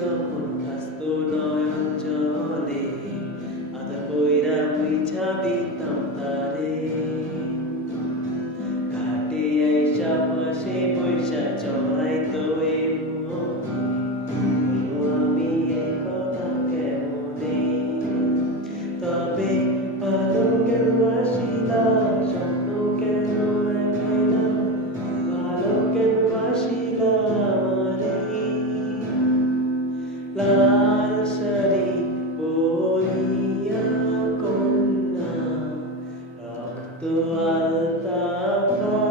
যেমন খাস্ত নয়ন জলে আদা কইরা মিছা দিতাম তারে alta flor.